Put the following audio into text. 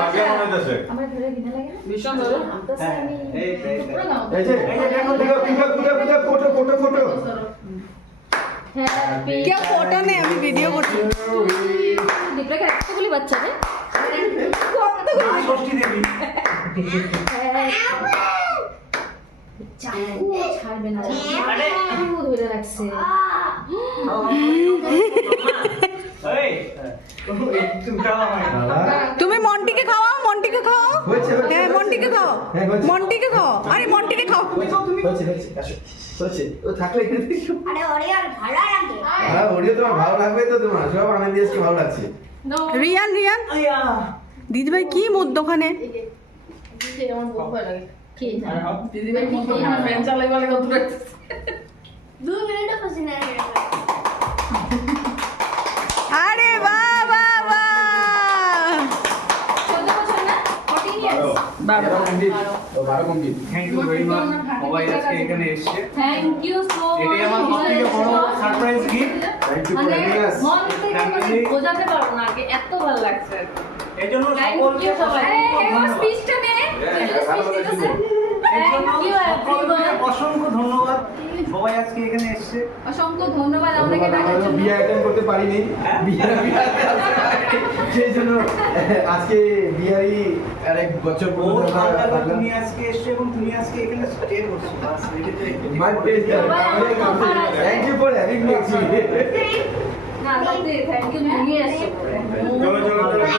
আগে মনে হইতাছে আমার ধরে কিনা লাগে না ভীষণ ভালো। আমতাছে আমি এই পুরো নাও এই যে দেখো ফটো হ্যাপি কেউ ফটো নেই, আমি ভিডিও করছি। দীপরাকে এতগুলি বাচ্চা রে ষষ্ঠী দেবী চাকু ছাড়বে না চাকু ধরে রাখছে এই তুমি খাওয়া হয় তুমি মন্টিকে খাওয়াও, মন্টিকে খাওয়াও। হয়েছে, হয়েছে, হ্যাঁ, মন্টিকে খাও, হ্যাঁ, হয়েছে। মন্টিকে খাও। আরে মন্টিকে খাও। হচ্ছে ও থাকলে আরে ওরিয়ার ভালো লাগে হ্যাঁ ওরিও তোমার ভালো লাগবে তো, তোমার সব আনন্দ দিয়েছে ভালো লাগছে। রিয়ান, রিয়ান আয়া দিদিভাই কি মধ্যখানে? আমার বহু ভালো লাগে খেয়ে যা দিদিভাই কি করে ফ্যান চালাই বলে কত রাখছে 2 মিনিটে খুশি না আরে বাহ বাহ বাহ! 14 বছর না 14 ইয়ার্স বাবা থ্যাংক ইউ ভেরি মাচ সবাই আজকে এখানে এসেছে থ্যাংক ইউ সো মাচ এটাই আমার সবথেকে বড় সারপ্রাইজ গিফট থ্যাংক ইউ মানে ফর হ্যাভিং আস। মন থেকে মানে বোঝাতে পারবো না আগে এত ভালো লাগছে এর জন্য থ্যাংক সকলকে ইউ সবাই ধন্যবাদ। স্পিচটা নে স্পিচ দিতেছে এর থ্যাংক জন্য ইউ সকলকে এভরিওয়ান অসংখ্য ধন্যবাদ সবাই আজকে এখানে এসেছে অসংখ্য ধন্যবাদ আমাকে ডাকার আমরা জন্য বিয়ে অ্যাটেন্ড করতে পারিনি, হ্যাঁ? সেই জন্য আজকে বিয়ারই আরেক বছর ওর পর্যন্ত ভালো লাগলো থাকলাম। তুমি আজকে এসেছো এবং তুমি আজকে এখানে স্টে করছো বাস এটাই My pleasure. Thank you for having me. না সত্যি থ্যাংক ইউ তুমি এসেছো চলো চলো চলো